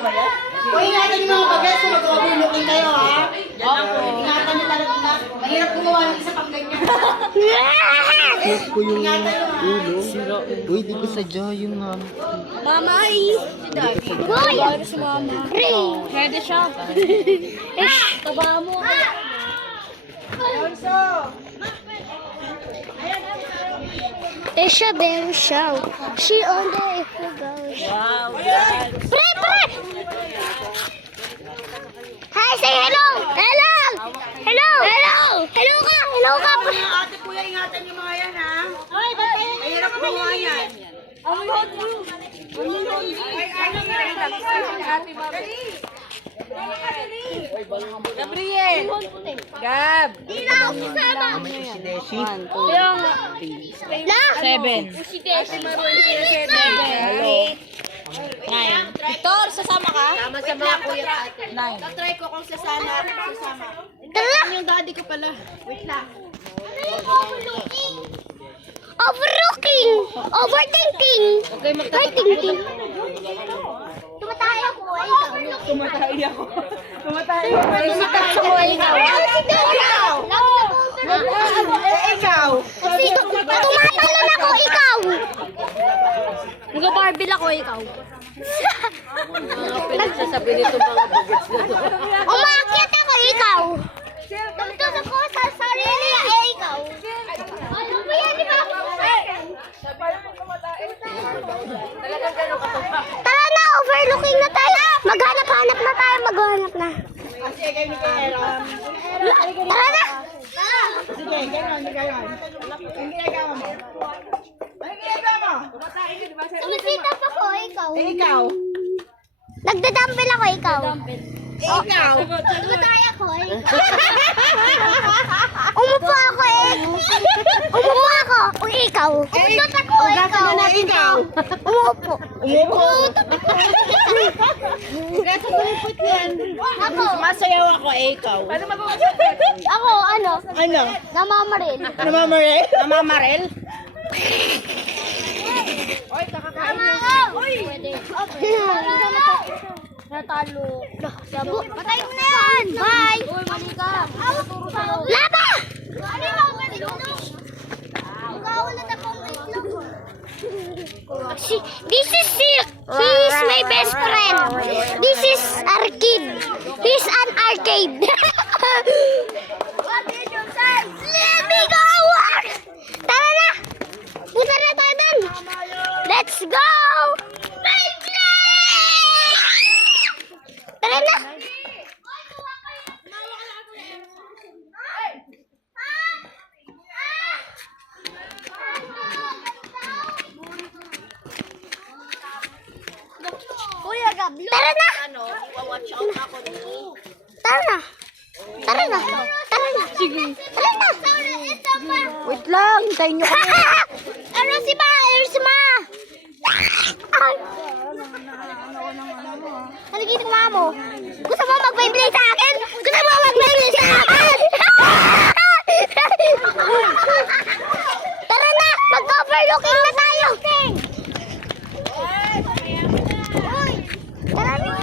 Uy, ingatan yung mga bagas kung mag-overlooking kayo, ha? Ingatan nyo talaga na. Mahirap gumawa ng isa pang ganyan. Cute ko yung ulo. Uy, di ko sadya yung Mama, ay! Boy! Si Mama. Ready siya. Taba mo. Isha very show. She on the goes. Wow. Pre, pre! Hi, say hello! Hello! Hello! Hello! Hello ka! Hello ka! Ate kuya, ingatan yung mga yan, ha? Mahirap gumawa yan. Gabriel. Gab. Ilaw! Sama! si Deshi. Yung La! 7. Victor, sasama ka? Sama-sama kuya ate. 9. Tatry ko kung sasama. Tara! Yung daddy ko pala. Wait lang. Overlooking! Overlooking! Overthinking! Overthinking! Tumatay ako, ay ikaw. Tumatay ako. Tumatay ako, ay ikaw. Ikaw! Ikaw! Kasi tumatalon ako, ikaw! Nag-barbell ako, ikaw. Pinagsasabi nito mga bagets na to. Umakyat ako, ikaw! Nagtutok ko sa sarili, ay ikaw! Ano ba yan, di ba? Tara na, overlooking na tayo! Maghanap-hanap na tayo, maghanap na. Kasi kayo ni Kairon. Tara na! Sige, gano'n, gano'n. Ang ginagawa mo? Ano ginagawa mo? Sumisita pa ko, ikaw. Ikaw. Nagdadumbbell ako, ikaw. Ikaw. Tumatay ako, ikaw. Umupo ako, Umupo ako, ikaw. Umutot ako, ikaw. Ikaw. Umupo. Umupo. Ako. Masayaw ako, ikaw. Ako, ano? Ano? Namamaril. Namamarel? Namamarel? Pwede. Natalo. Sabo. Patay mo na yan. Bye. Uy, mali ka. Laba! Ano yung mga itlog? Magkawala na pang itlog. This is Silk. He is my best friend. This is Arcade. He's an arcade. Let me go work! Tara na! Punta na tayo dun! Let's go! Tara na! Kuya Gablo. Tara na! Ano? Watch out ako dito. Tara na! Tara na! Tara na! Sige! Tara na! Wait lang, hintayin nyo kami. Ano si Ma? Ano si Ma? Ay! Ano ginawa mo? Gusto mo mag-Beyblade sa akin? Gusto mo mag-Beyblade sa akin? Tara na! Mag-overlooking na tayo! Tara na!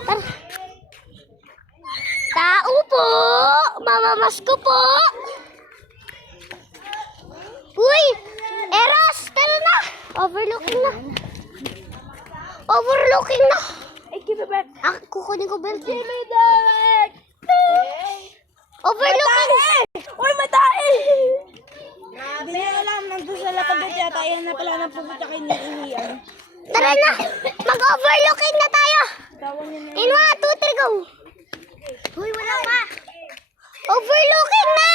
Tara! Tao po! Mamamas ko po! Uy! Eros! Tara na! Overlooking na! Overlooking na! Ay, give it back. Kukunin ko belt. Give me that. Overlooking! Uy, matae! Hindi niya alam, nandun sa lapag yata. Ayan na pala ng pupunta kay Ian. Tara na! Mag-overlooking na tayo! In 1, 2, 3, go! Uy, wala ka! Overlooking na!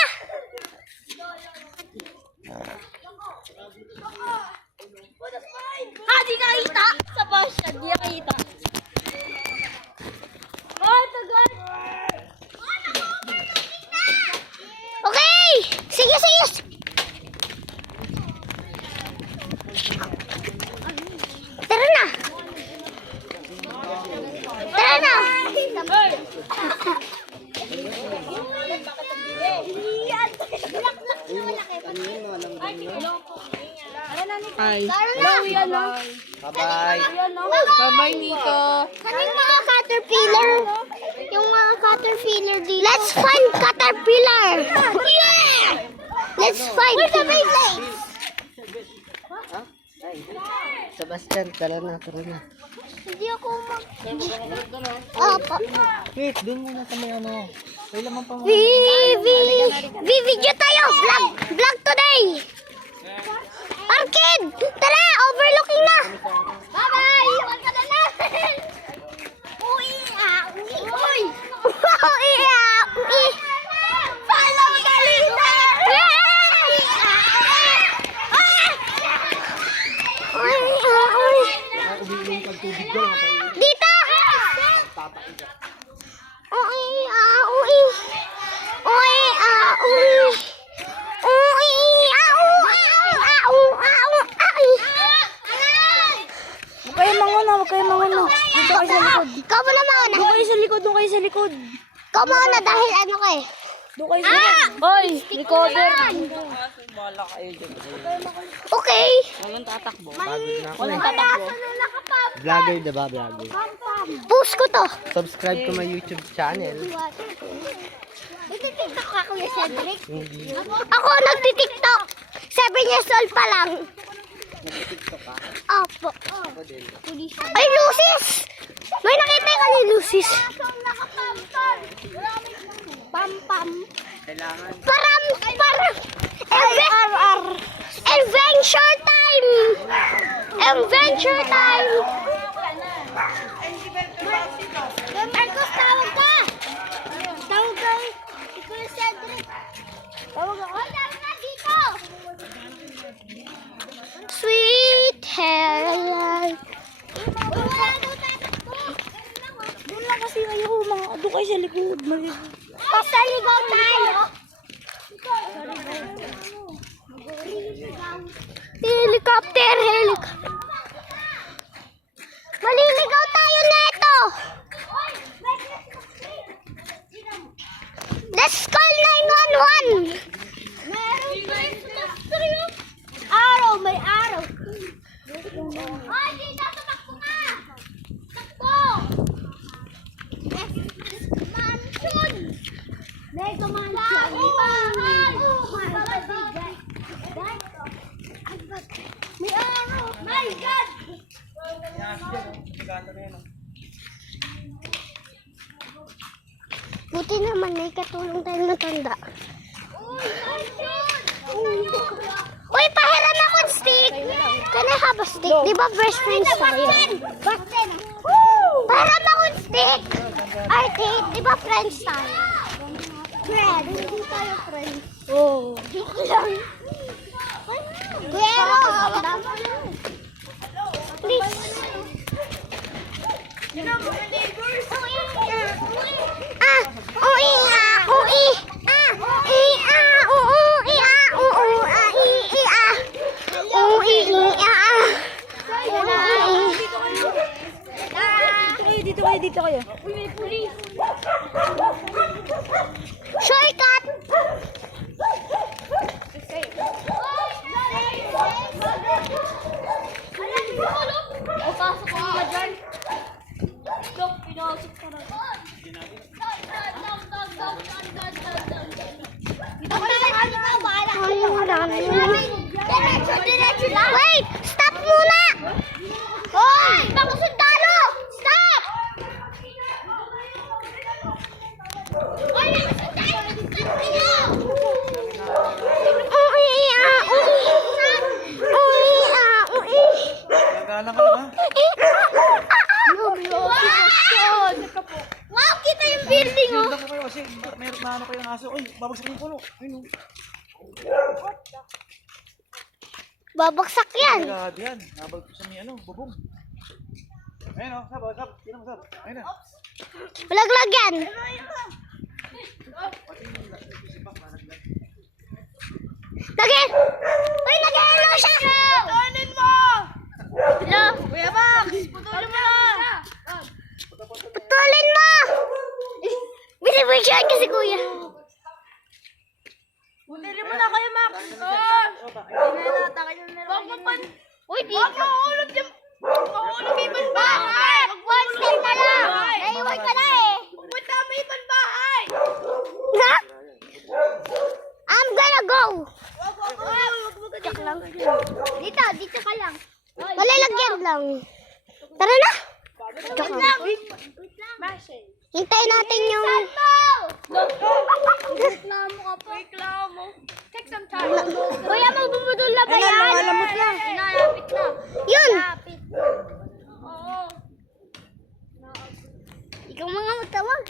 Di nakita! Sa passion, di nakita. Oh, tagal! Okay! Sige, sige! Tara na! Tara na! Tara na! Hi. Bye-bye. Bye-bye, Nico. Kaning mga caterpillar. Yung mga caterpillar dito. Let's find caterpillar. Yeah! Let's find. Where's the Beyblade? Sebastian, tara na. Hindi ako Opo. Wait, dun muna sa may ano. May laman pa mo. Video tayo. Vlog today. Arcade. Tara, overlooking na. Bye-bye. Iwan ka na natin. Uy. Uy. Uy. Follow the leader. Dito! Huwag kayo manguna. Dito kayo sa likod. Ikaw muna mauna. Doon kayo sa likod. Ikaw mauna dahil ano ka eh. Doon kayo sa likod. Hoy, recorder. Okay. Walang tatakbo. Walang tatakbo. Vlogger, diba? Vlogger. Post ko to. Subscribe to my YouTube channel. Nagtitiktok ka, Kuya Cedric? Hindi. Ako nagtitiktok. 7 years old pa lang. Opo. Ay, Lucis! May nakita ka ni Lucis. Pam. Param. Adventure time. Marcos, tawag ka. Kuya Cedric. Tawag ako. Tawag ka dito. Sweet hair. Doon lang kasi kayo. Doon kayo sa likod. Pasaligaw tayo. Helicopter. Maliligaw tayo neto. Let's call 911. May araw. Ay, dito, tumakbo ka. Takbo. Mansion. Mega mansion. May araw. My God. Buti naman may katulong tayong matanda. Uy, pahiram akong stick. Can I have a stick? Di ba best friends tayo? Pahiram akong stick. Arcade, di ba friends tayo? Friends, hindi tayo friends. Oh. Joke lang. Pero, please. Dito kayo. Uy, may pulis. Shortcut. O, pasok ka nga dyan. Dok, pinasok ka na. Wait! Stop muna! Hoy! Mga sundalo! Stop! Hoy! Mga sundalo! Stop nyo! Wow! Kita yung building, oh! Tingnan ko kayo kasi meron na ano kayo ng aso. Uy, babagsak yung puno. Ayun. Babaksak yan. Grabe yan. Nabag ko sa may ano, bubong. Ayun o, sab. Tingnan mo, sab. Ayun na. Malaglag yan. Nag-hello siya. Tunin mo! Hello? Kuya Max, putulin mo na! Putulin mo. Binibigyan kasi kuya. Putulin mo na kayo, Max! Oh! Hindi na nata kayo na lang. Uy, di. Huwag mahulog yung... Mahulog yung ibang bahay! One step na lang! Naiwan ka na eh! Pupunta mo ibang bahay! Ha? I'm gonna go! Wag lang. Dito ka lang. Malalagyan lang. Tara na! Wait lang! Hintayin natin yung... Reklamo ka pa. Reklamo. Take some time. Kuya, magbubudol na ba yan? Alamot na. Inalapit na. Yun! Oo. Ikaw mga magtawag.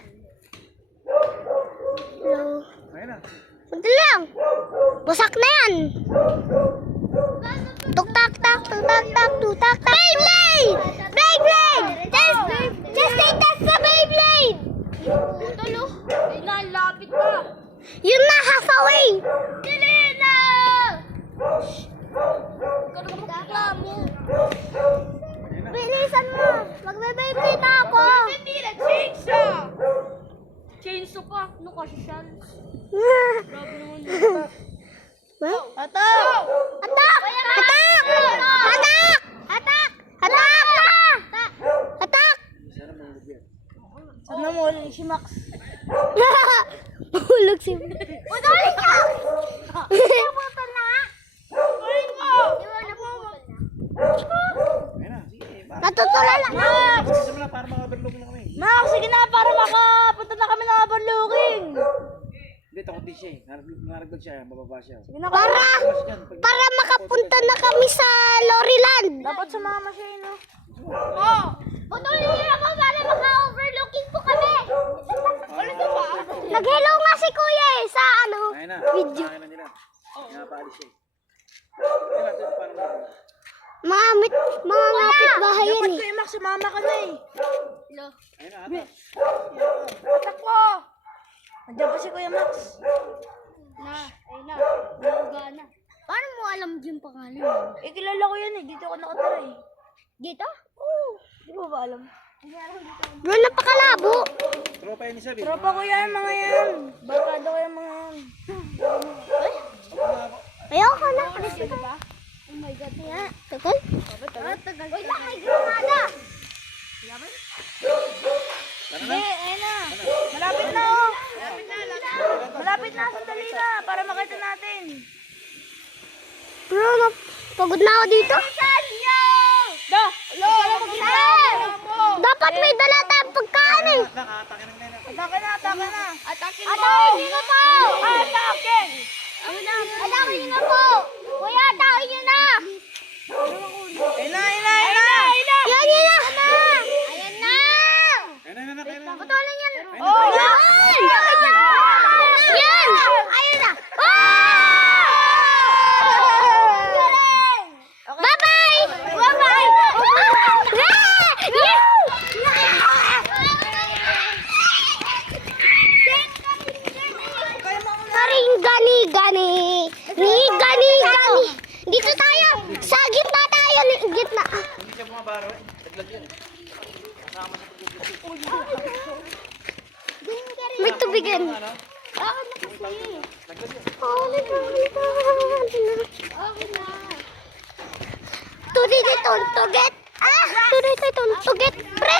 Hello. Ayun na. Punta lang. Wasak na yan. Tuk-tak-tak, tuk-tak-tak, tuk-tak-tak. Beyblade! Beyblade! Just take that sa Beyblade! Tulo. Inalapit ka. Yun na, half away. Dili na! Reklamo. Bilisan mo. Magbe-Beyblade na ako. Hindi na, chainsaw. Chainsaw pa. Ano kasi siya? Grabe naman yun. Atak! Atak! Atak! Atak! Atak! Atak! Atak! Sana mo ulit si Max. Mahulog si... Udali ka! Nabuto na! Ulit mo! Ayun na, sige. Natutulan lang! Sige mo lang, para maka-overlook lang kami. Max, sige na, para makapunta na kami ng overlooking. Hindi, takot din siya eh. Naragdag siya, mababa siya. Sige na, Para makapunta na kami sa Loriland! dapat sumama siya yun, no? Oo! Putulin niyo ako para maka-overlooking po kami! Nag-hello nga si Kuya eh sa ano, Ayun na, video. ayun na nila. Pinapaalis siya eh. Ayun na, ito, paano natin? Mga ngapit bahay yan Dapat eh. Kuya Max, sumama ka na eh. Ayun na, ata. Atak po! Nandiyan pa si Kuya Max. Ayun na. Paano mo alam yung pangalan mo? Eh, kilala ko yan eh. Dito ako nakatira eh. Dito? Oo. Di mo ba alam? Bro, napakalabo. Tropa yun ni Sabi. Tropa ko yan, mga yan. Barkado ko yung mga yan. Ayoko na. Alis ka ba? Oh my God. Yeah. Tagal? Tagal. Wait lang, may granada. Hindi, ayun na. Malapit na oh. Malapit na, sandali na. Para makita natin. Bro, pagod na ako dito. Dapat may dala tayong pagkain eh. Nakatakin ng nena. Atake na, atake na. Atakin niyo po! Atake! Atakin niyo na po! Kuya, atakin niyo na! Ayun na, ayun na, ayun na. Yan, yan na! Ayan na! Ayun na, ayun na. Putulin yan! Oh, Yan! Yan! Ayun na! Bye-bye! Bye-bye! Paring gani-gani! Ni-gani-gani! Dito tayo! Sa gitna tayo! Gitna! Hindi siya bumabaro eh. Taglag yan eh. Kasama sa May tubigan! ano? Bakit na kasi? Taglag yan. Okay na. Tuloy dito, tuget! Ah! Tuloy dito, tuget! Pre!